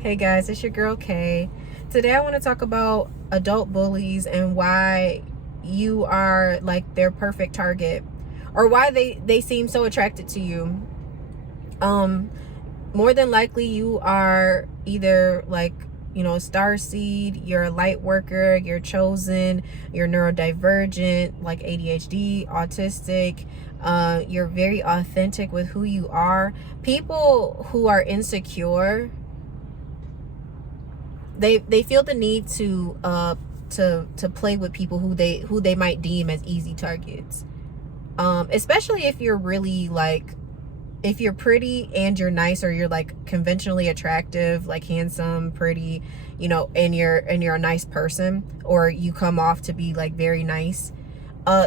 Hey guys, it's your girl Kay. Today I want to talk about adult bullies and why you are like their perfect target, or why they seem so attracted to you. More than likely you are either like, a star seed, you're a light worker, you're chosen, you're neurodivergent, like ADHD, autistic. You're very authentic with who you are. People who are insecure, they feel the need to play with people who they might deem as easy targets, especially if you're really like, if you're pretty and you're nice, or you're like conventionally attractive, like handsome, pretty, and you're a nice person, or you come off to be like very nice.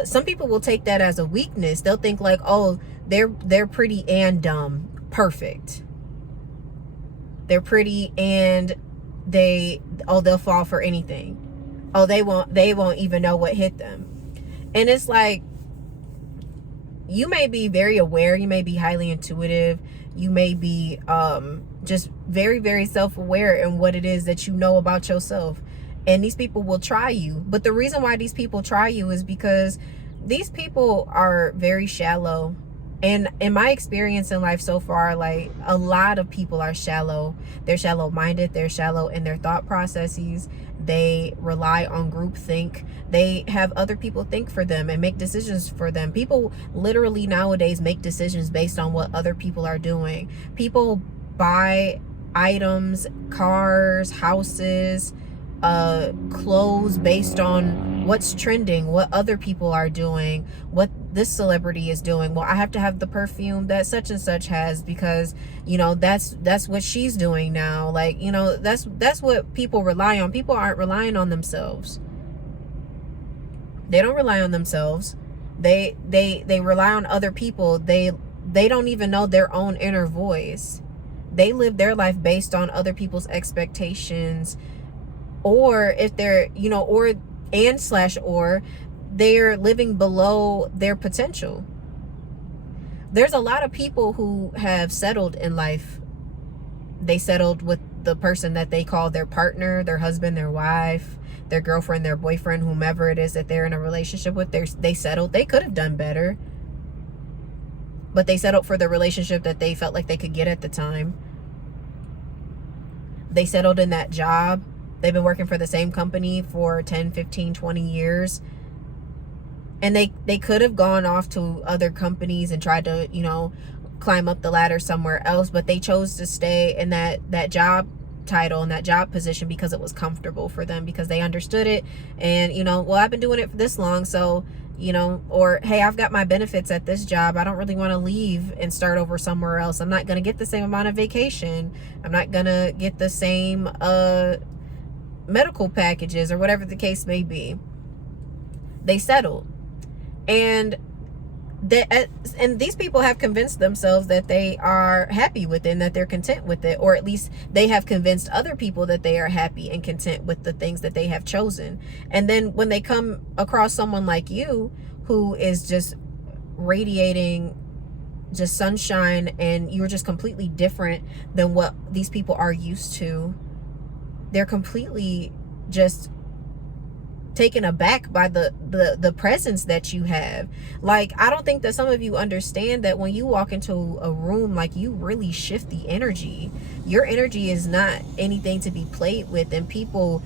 Some people will take that as a weakness. They'll think like, oh, they're pretty and dumb. Perfect. They're pretty and they'll fall for anything. Oh, they won't even know what hit them. And it's like, you may be very aware, you may be highly intuitive, you may be just very, very self-aware in what it is that you know about yourself. And these people will try you. But the reason why these people try you is because these people are very shallow. And in my experience in life so far, like, a lot of people are shallow. They're shallow minded, they're shallow in their thought processes. They rely on groupthink. They have other people think for them and make decisions for them. People literally nowadays make decisions based on what other people are doing. People buy items, cars, houses, clothes based on what's trending, what other people are doing, what this celebrity is doing. Well, I have to have the perfume that such and such has because that's what she's doing now. Like, that's what people rely on. People aren't relying on themselves. They don't rely on themselves. They rely on other people. They don't even know their own inner voice. They live their life based on other people's expectations, or if they're, or they're living below their potential. There's a lot of people who have settled in life. They settled with the person that they call their partner, their husband, their wife, their girlfriend, their boyfriend, whomever it is that they're in a relationship with. They settled. They could have done better, but they settled for the relationship that they felt like they could get at the time. They settled in that job. They've been working for the same company for 10, 15, 20 years. And they could have gone off to other companies and tried to, climb up the ladder somewhere else. But they chose to stay in that job title and that job position because it was comfortable for them, because they understood it. And, well, I've been doing it for this long. So, or, hey, I've got my benefits at this job. I don't really want to leave and start over somewhere else. I'm not going to get the same amount of vacation. I'm not going to get the same medical packages, or whatever the case may be. They settled. And these people have convinced themselves that they are happy with it and that they're content with it, or at least they have convinced other people that they are happy and content with the things that they have chosen. And then when they come across someone like you who is just radiating just sunshine, and you're just completely different than what these people are used to, they're completely just taken aback by the presence that you have. Like, I don't think that some of you understand that when you walk into a room, like, you really shift the energy. Your energy is not anything to be played with, and people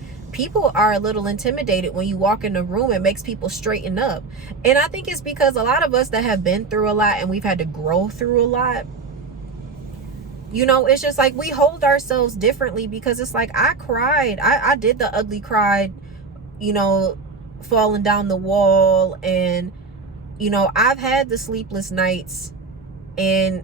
are a little intimidated when you walk in the room. It makes people straighten up. And I think it's because a lot of us that have been through a lot and we've had to grow through a lot, it's just like we hold ourselves differently, because it's like, I cried. I did the ugly cry, falling down the wall. And, I've had the sleepless nights, and,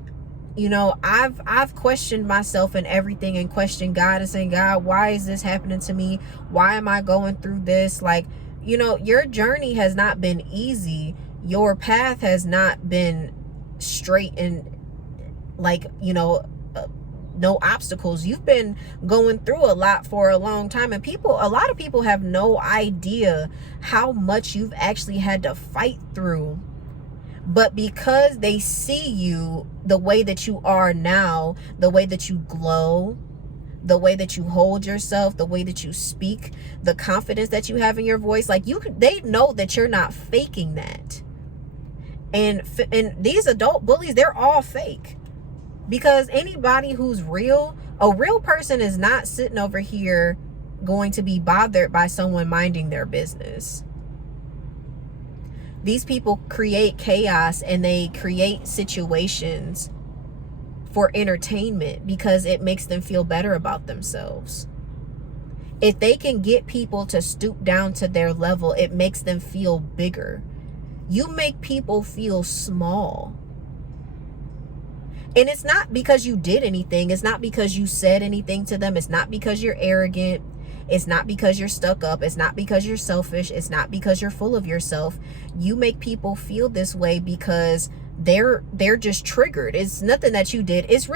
I've questioned myself and everything, and questioned God and saying, God, why is this happening to me? Why am I going through this? Like, your journey has not been easy. Your path has not been straight and like, no obstacles. You've been going through a lot for a long time, and a lot of people have no idea how much you've actually had to fight through. But because they see you the way that you are now, the way that you glow, the way that you hold yourself, the way that you speak, the confidence that you have in your voice. Like they know that you're not faking that. And these adult bullies, they're all fake. Because anybody who's real, a real person is not sitting over here going to be bothered by someone minding their business. These people create chaos and they create situations for entertainment because it makes them feel better about themselves. If they can get people to stoop down to their level, it makes them feel bigger. You make people feel small. And it's not because you did anything. It's not because you said anything to them. It's not because you're arrogant. It's not because you're stuck up. It's not because you're selfish. It's not because you're full of yourself. You make people feel this way because they're just triggered. It's nothing that you did. It's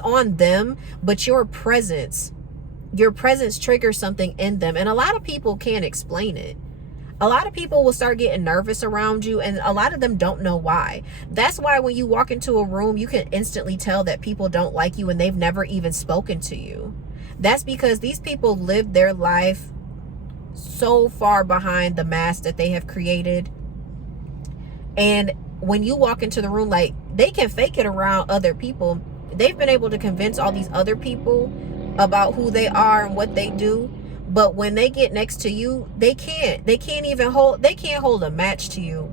on them, but your presence triggers something in them. And a lot of people can't explain it. A lot of people will start getting nervous around you, and a lot of them don't know why. That's why when you walk into a room, you can instantly tell that people don't like you and they've never even spoken to you. That's because these people live their life so far behind the mask that they have created. And when you walk into the room, like, they can fake it around other people. They've been able to convince all these other people about who they are and what they do. But when they get next to you, they can't hold a match to you.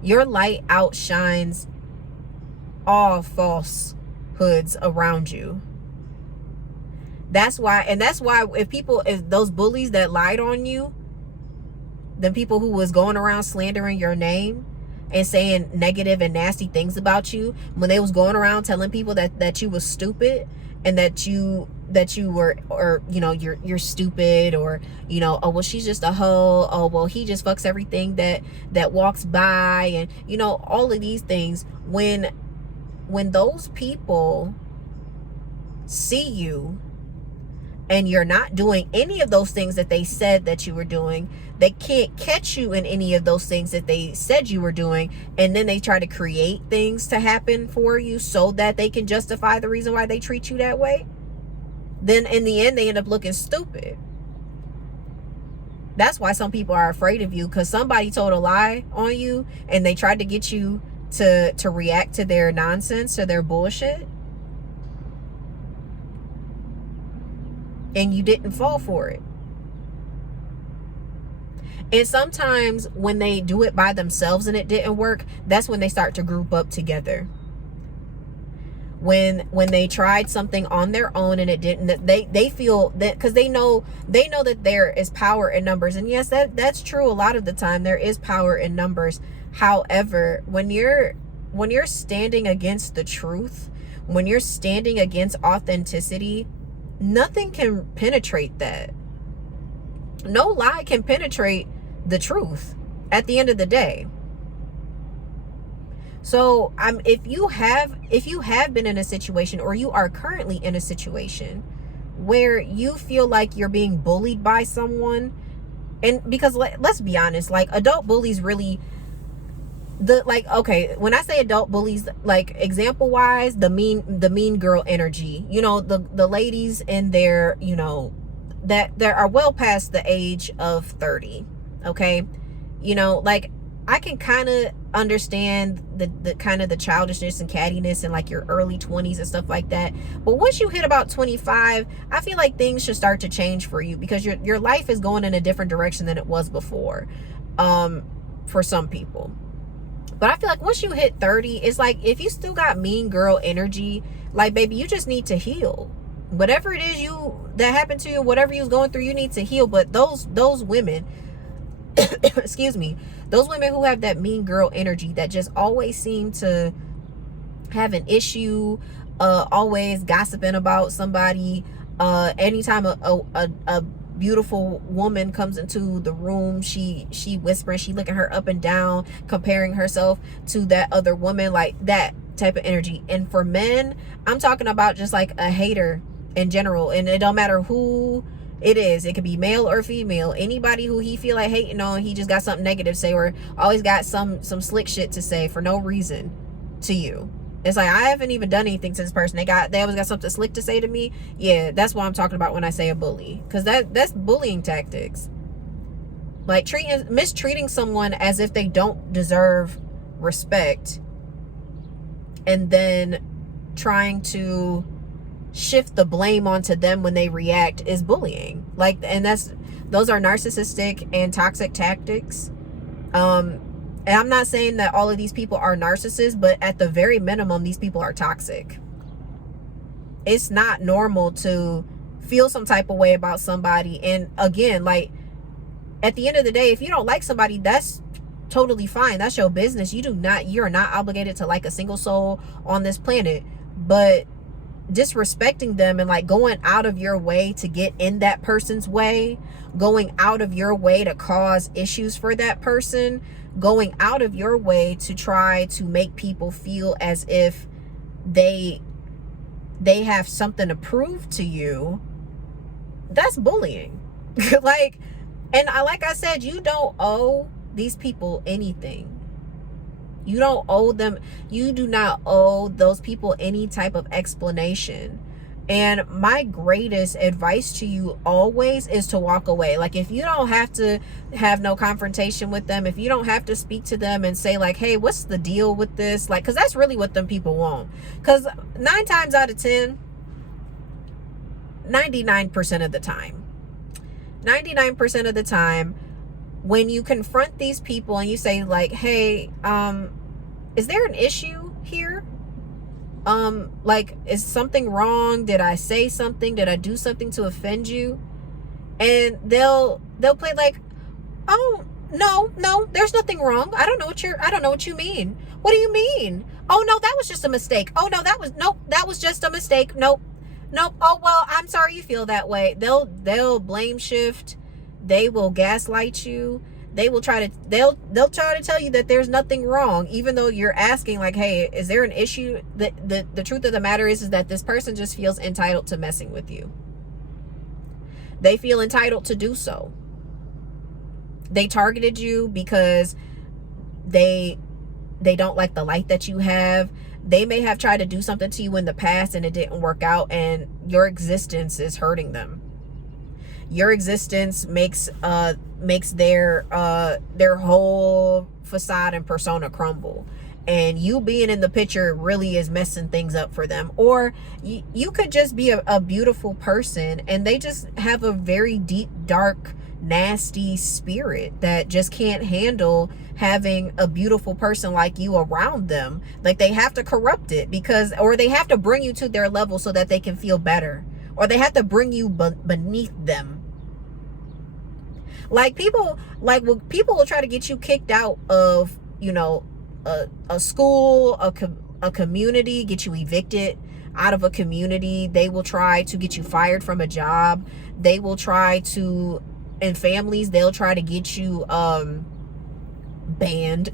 Your light outshines all falsehoods around you. That's why if those bullies that lied on you, the people who was going around slandering your name and saying negative and nasty things about you, when they was going around telling people that you was stupid and that you were, or you're stupid, or oh well, she's just a hoe, oh well, he just fucks everything that walks by, and all of these things, when those people see you and you're not doing any of those things that they said that you were doing, they can't catch you in any of those things that they said you were doing, and then they try to create things to happen for you so that they can justify the reason why they treat you that way. Then in the end, they end up looking stupid. That's why some people are afraid of you, because somebody told a lie on you and they tried to get you to react to their nonsense or their bullshit, and you didn't fall for it. And sometimes when they do it by themselves and it didn't work, that's when they start to group up together. When they tried something on their own and it didn't, they feel that, because they know that there is power in numbers. And yes, that's true. A lot of the time there is power in numbers. However, when you're standing against the truth, when you're standing against authenticity, nothing can penetrate that. No lie can penetrate the truth at the end of the day. So if you have been in a situation, or you are currently in a situation where you feel like you're being bullied by someone, and because let's be honest, like, adult bullies really, when I say adult bullies, like, example wise, the mean girl energy, the ladies in their, that are well past the age of 30. Okay. Like, I can kind of understand the kind of the childishness and cattiness in like your early 20s and stuff like that. But once you hit about 25, I feel like things should start to change for you, because your life is going in a different direction than it was before, for some people. But I feel like once you hit 30, it's like, if you still got mean girl energy, like, baby, you just need to heal. Whatever it is that happened to you, whatever you was going through, you need to heal. But those women excuse me, those women who have that mean girl energy, that just always seem to have an issue, always gossiping about somebody, anytime a beautiful woman comes into the room, she whispering, she looking her up and down, comparing herself to that other woman, like that type of energy. And for men, I'm talking about just like a hater in general, and it don't matter who it is. It could be male or female. Anybody who he feel like hating on, he just got something negative to say, or always got some slick shit to say for no reason to you. It's like, I haven't even done anything to this person. They always got something slick to say to me. Yeah, that's what I'm talking about when I say a bully. Because that's bullying tactics. Like mistreating someone as if they don't deserve respect, and then trying to shift the blame onto them when they react is bullying. Like, and those are narcissistic and toxic tactics. And I'm not saying that all of these people are narcissists, but at the very minimum, these people are toxic. It's not normal to feel some type of way about somebody. And again, like, at the end of the day, if you don't like somebody, that's totally fine. That's your business. You're not obligated to like a single soul on this planet. But disrespecting them and like going out of your way to get in that person's way, going out of your way to cause issues for that person, going out of your way to try to make people feel as if they have something to prove to you, that's bullying. Like I said, you don't owe these people anything. You don't owe them, you do not owe those people any type of explanation. And my greatest advice to you always is to walk away. Like, if you don't have to have no confrontation with them, if you don't have to speak to them and say like, hey, what's the deal with this? Like, because that's really what them people want. Because 9 times out of 10, 99% of the time, 99% of the time, when you confront these people and you say like, hey, is there an issue here? Like, is something wrong? Did I say something? Did I do something to offend you? And they'll play like, oh, no, there's nothing wrong. I don't know what you mean. What do you mean? Oh no, that was just a mistake. Oh no, that was just a mistake. Nope. Oh well, I'm sorry you feel that way. They'll blame shift. They will gaslight you. They'll try to tell you that there's nothing wrong, even though you're asking like, hey, is there an issue? The truth of the matter is that this person just feels entitled to messing with you. They feel entitled to do so. They targeted you because they don't like the light that you have. They may have tried to do something to you in the past and it didn't work out, and your existence is hurting them. Your existence makes their whole facade and persona crumble, and you being in the picture really is messing things up for them. Or you could just be a beautiful person and they just have a very deep, dark, nasty spirit that just can't handle having a beautiful person like you around them. Like, they have to corrupt it or they have to bring you to their level so that they can feel better, or they have to bring you beneath them. Like, people will try to get you kicked out of, a school, a community, get you evicted out of a community. They will try to get you fired from a job. They will try to, in families, they'll try to get you banned.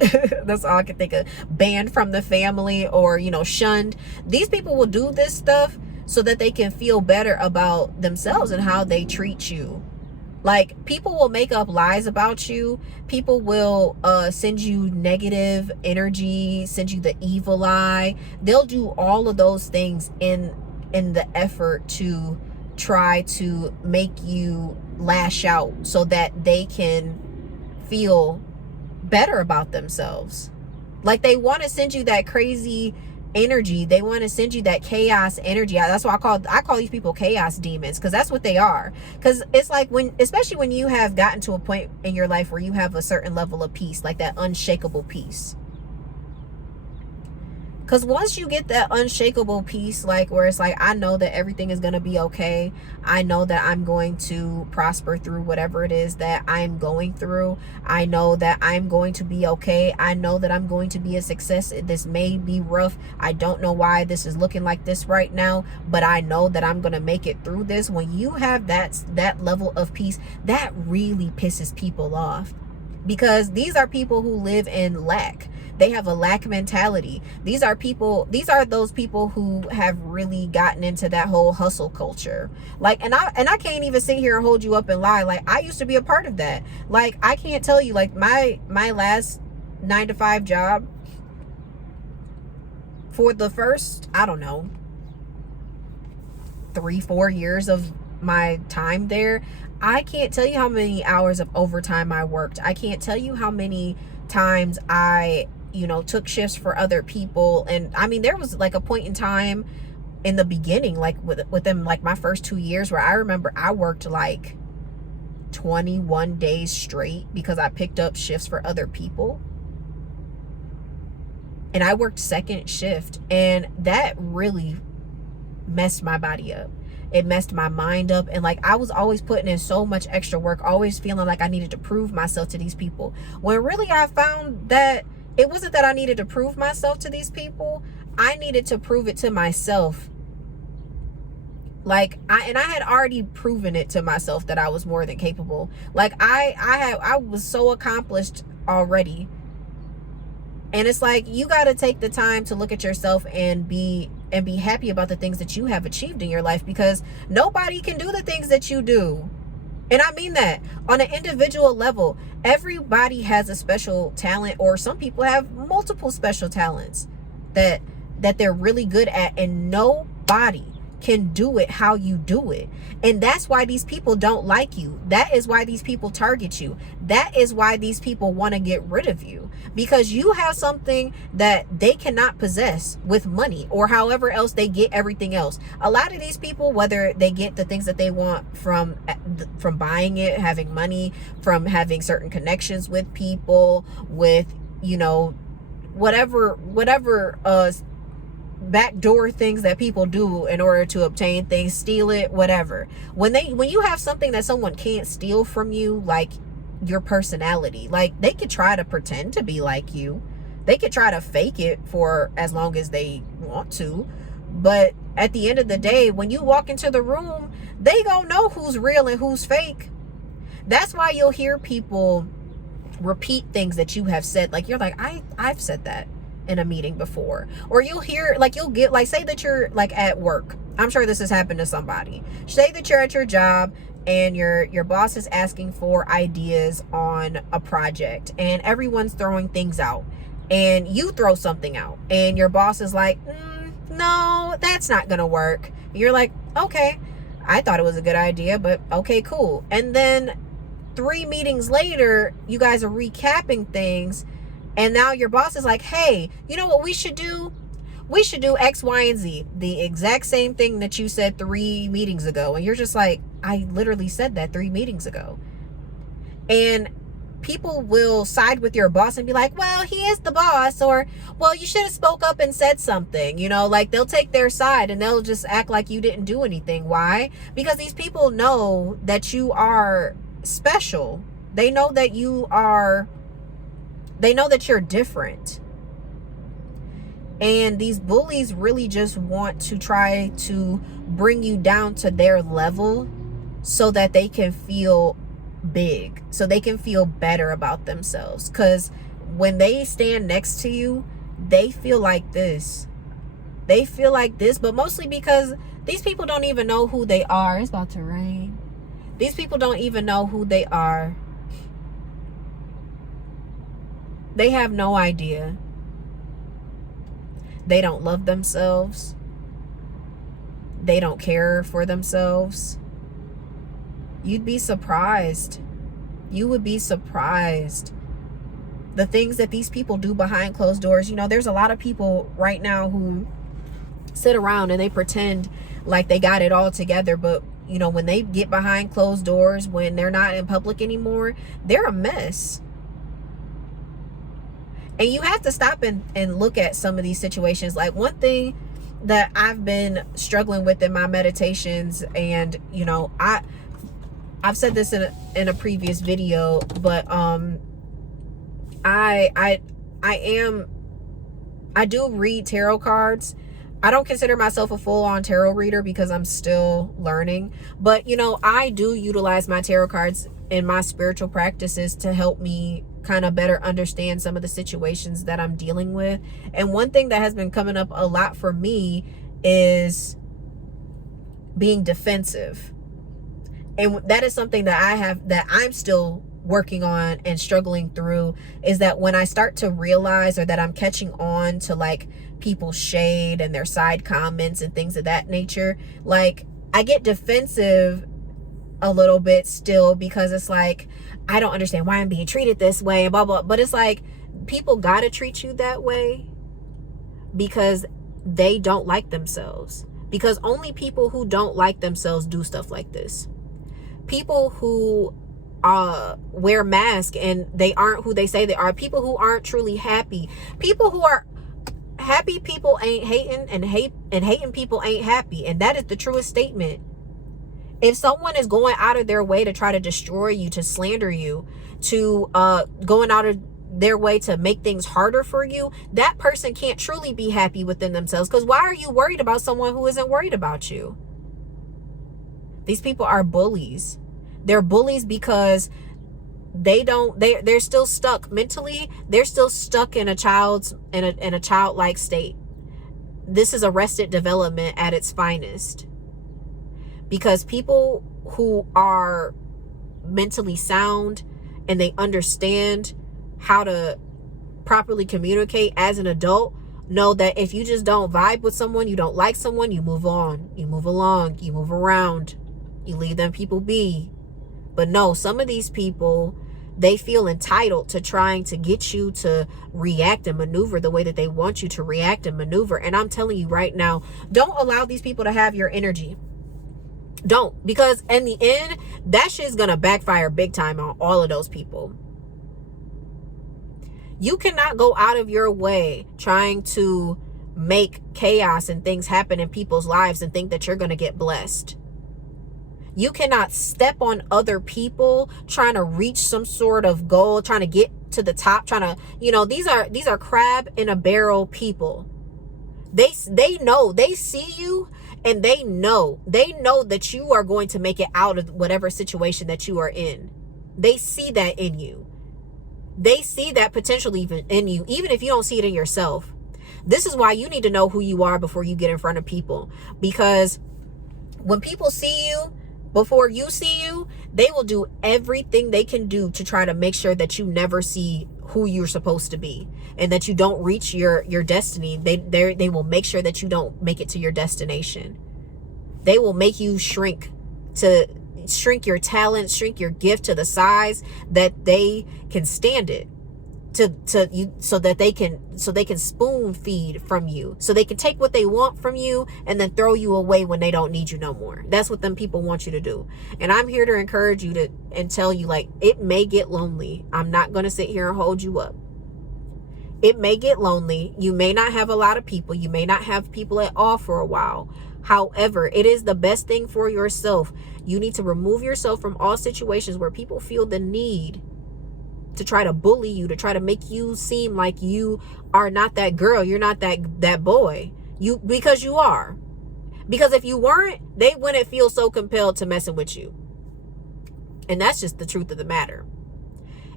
That's all I can think of. Banned from the family, or shunned. These people will do this stuff so that they can feel better about themselves and how they treat you. Like, people will make up lies about you. People will send you negative energy, send you the evil eye. They'll do all of those things in the effort to try to make you lash out so that they can feel better about themselves. Like, they want to send you that crazy energy. They want to send you that chaos energy. That's why I call these people chaos demons, because that's what they are. Because it's like, especially when you have gotten to a point in your life where you have a certain level of peace, like that unshakable peace. Because once you get that unshakable peace, like, where it's like, I know that everything is going to be okay. I know that I'm going to prosper through whatever it is that I'm going through. I know that I'm going to be okay. I know that I'm going to be a success. This may be rough. I don't know why this is looking like this right now, but I know that I'm going to make it through this. When you have that level of peace, that really pisses people off, because these are people who live in lack. They have a lack mentality. These are those people who have really gotten into that whole hustle culture. Like, and I can't even sit here and hold you up and lie. Like, I used to be a part of that. Like, I can't tell you, like, my last 9-to-5 job, for the first, I don't know, 3-4 years of my time there, I can't tell you how many hours of overtime I worked. I can't tell you how many times I, took shifts for other people. And I mean, there was like a point in time in the beginning, like within like my first 2 years, where I remember I worked like 21 days straight because I picked up shifts for other people. And I worked second shift, and that really messed my body up. It messed my mind up. And like, I was always putting in so much extra work, always feeling like I needed to prove myself to these people, when really I found that it wasn't that I needed to prove myself to these people. I needed to prove it to myself. Like, I had already proven it to myself that I was more than capable. Like, I was so accomplished already. And it's like, you got to take the time to look at yourself and be happy about the things that you have achieved in your life, because nobody can do the things that you do. And I mean that on an individual level. Everybody has a special talent, or some people have multiple special talents that they're really good at, and nobody can do it how you do it. And that's why these people don't like you. That is why these people target you. That is why these people want to get rid of you, because you have something that they cannot possess with money or however else they get everything else. A lot of these people, whether they get the things that they want from buying it, having money, from having certain connections with people, with whatever backdoor things that people do in order to obtain things, steal it, whatever. When you have something that someone can't steal from you, like your personality, like they could try to pretend to be like you, they could try to fake it for as long as they want to, but at the end of the day, when you walk into the room, they gonna know who's real and who's fake. That's why you'll hear people repeat things that you have said. Like, you're like, I've said that in a meeting before. Or you'll hear, like, you'll get, like, say that you're like at work. I'm sure this has happened to somebody. Say that you're at your job and your boss is asking for ideas on a project, and everyone's throwing things out, and you throw something out, and your boss is like, no, that's not gonna work. You're like, okay, I thought it was a good idea, but okay, cool. And then 3 meetings later, you guys are recapping things, and now your boss is like, hey, you know what we should do? We should do X, Y, and Z. The exact same thing that you said 3 meetings ago. And you're just like, I literally said that 3 meetings ago. And people will side with your boss and be like, well, he is the boss. Or, well, you should have spoke up and said something. Like, they'll take their side and they'll just act like you didn't do anything. Why? Because these people know that you are special. They know that you're different. And these bullies really just want to try to bring you down to their level so that they can feel big, so they can feel better about themselves. Because when they stand next to you, they feel like this. They feel like this, but mostly because these people don't even know who they are. It's about to rain. These people don't even know who they are. They have no idea. They don't love themselves. They don't care for themselves. You'd be surprised. You would be surprised. The things that these people do behind closed doors. There's a lot of people right now who sit around and they pretend like they got it all together. But, when they get behind closed doors, when they're not in public anymore, they're a mess. And you have to stop and look at some of these situations. Like, one thing that I've been struggling with in my meditations, and I've said this in a previous video, but I do read tarot cards. I don't consider myself a full-on tarot reader because I'm still learning, but I do utilize my tarot cards in my spiritual practices to help me kind of better understand some of the situations that I'm dealing with. And one thing that has been coming up a lot for me is being defensive. And that is something that I'm still working on and struggling through, is that when I start to realize, or that I'm catching on to like people's shade and their side comments and things of that nature, like, I get defensive a little bit still, because it's like, I don't understand why I'm being treated this way, blah blah. But it's like, people gotta treat you that way because they don't like themselves. Because only people who don't like themselves do stuff like this. People who wear masks and they aren't who they say they are, people who aren't truly happy, people who are happy people ain't hating, and hating people ain't happy. And that is the truest statement. If someone is going out of their way to try to destroy you, to slander you, to going out of their way to make things harder for you, that person can't truly be happy within themselves. Because why are you worried about someone who isn't worried about you? These people are bullies. They're bullies because they're still stuck mentally. They're still stuck in a childlike state. This is arrested development at its finest. Because people who are mentally sound and they understand how to properly communicate as an adult know that if you just don't vibe with someone, you don't like someone, you move on, you move along, you move around, you leave them people be. But no, some of these people, they feel entitled to trying to get you to react and maneuver the way that they want you to react and maneuver. And I'm telling you right now, don't allow these people to have your energy. Don't, because in the end, that shit's gonna backfire big time on all of those people. You cannot go out of your way trying to make chaos and things happen in people's lives and think that you're gonna get blessed. You cannot step on other people trying to reach some sort of goal, trying to get to the top, trying to, these are crab in a barrel people. They know, they see you, and they know that you are going to make it out of whatever situation that you are in. They see that in you. They see that potential even in you, even if you don't see it in yourself. This is why you need to know who you are before you get in front of people. Because when people see you, before you see you, they will do everything they can do to try to make sure that you never see who you're supposed to be, and that you don't reach your destiny. They will make sure that you don't make it to your destination. They will make you shrink your talent, shrink your gift to the size that they can stand it, to you, so they can spoon feed from you, so they can take what they want from you and then throw you away when they don't need you no more. That's what them people want you to do. And I'm here to encourage you and tell you, like, it may get lonely. I'm not going to sit here and hold you up. It may get lonely. You may not have a lot of people. You may not have people at all for a while. However, it is the best thing for yourself. You need to remove yourself from all situations where people feel the need to try to bully you, to try to make you seem like you are not that girl, you're not that boy. Because you are. Because if you weren't, they wouldn't feel so compelled to messing with you. And that's just the truth of the matter.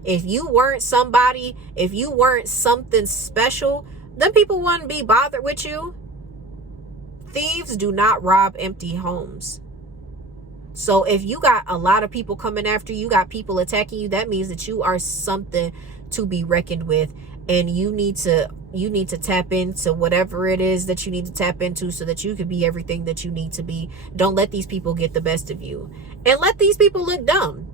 If you weren't somebody, if you weren't something special, then people wouldn't be bothered with you. Thieves do not rob empty homes. So if you got a lot of people coming after you, got people attacking you, that means that you are something to be reckoned with. And you need to tap into whatever it is that you need to tap into so that you can be everything that you need to be. Don't let these people get the best of you. And let these people look dumb.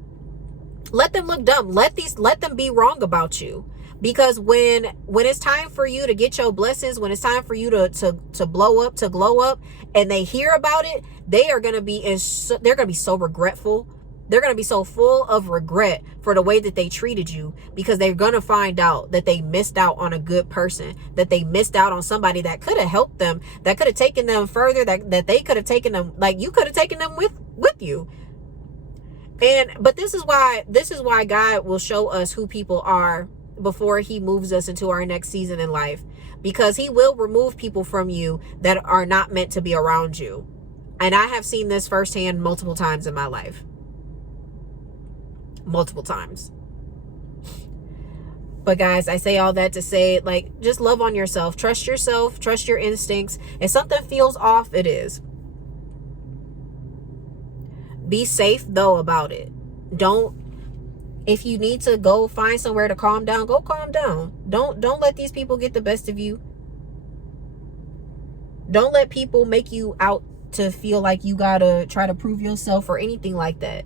Let them look dumb. Let them be wrong about you. Because when it's time for you to get your blessings, when it's time for you to blow up, to glow up, and they hear about it, they're going to be so regretful. They're going to be so full of regret for the way that they treated you, because they're going to find out that they missed out on a good person, that they missed out on somebody that could have helped them, that could have taken them further, that they could have taken them, like you could have taken them with you. But this is why God will show us who people are before he moves us into our next season in life, because he will remove people from you that are not meant to be around you. And I have seen this firsthand multiple times in my life. Multiple times. But guys, I say all that to say, like, just love on yourself. Trust yourself. Trust your instincts. If something feels off, it is. Be safe though about it. If you need to go find somewhere to calm down, go calm down. Don't let these people get the best of you. Don't let people make you out to feel like you gotta try to prove yourself or anything like that.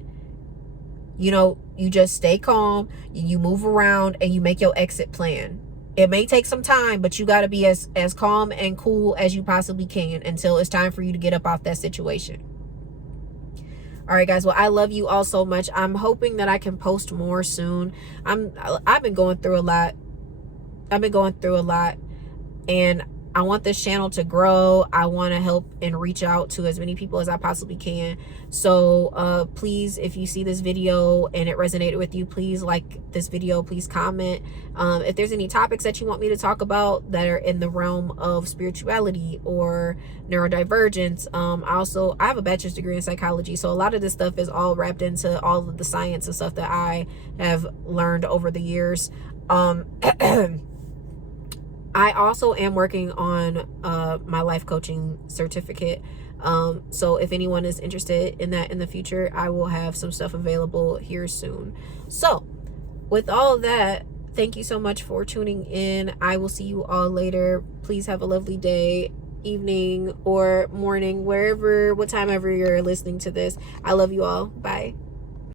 You know, you just stay calm, you move around, and you make your exit plan. It may take some time, but you got to be as calm and cool as you possibly can until it's time for you to get up off that situation. All right, guys. Well, I love you all so much. I'm hoping that I can post more soon. I've been going through a lot. And I want this channel to grow. I want to help and reach out to as many people as I possibly can. So please, if you see this video and it resonated with you, please like this video, please comment. If there's any topics that you want me to talk about that are in the realm of spirituality or neurodivergence, I have a bachelor's degree in psychology, so a lot of this stuff is all wrapped into all of the science and stuff that I have learned over the years. I also am working on my life coaching certificate. So if anyone is interested in that in the future, I will have some stuff available here soon. So with all of that, thank you so much for tuning in. I will see you all later. Please have a lovely day, evening, or morning, what time ever you're listening to this. I love you all. Bye.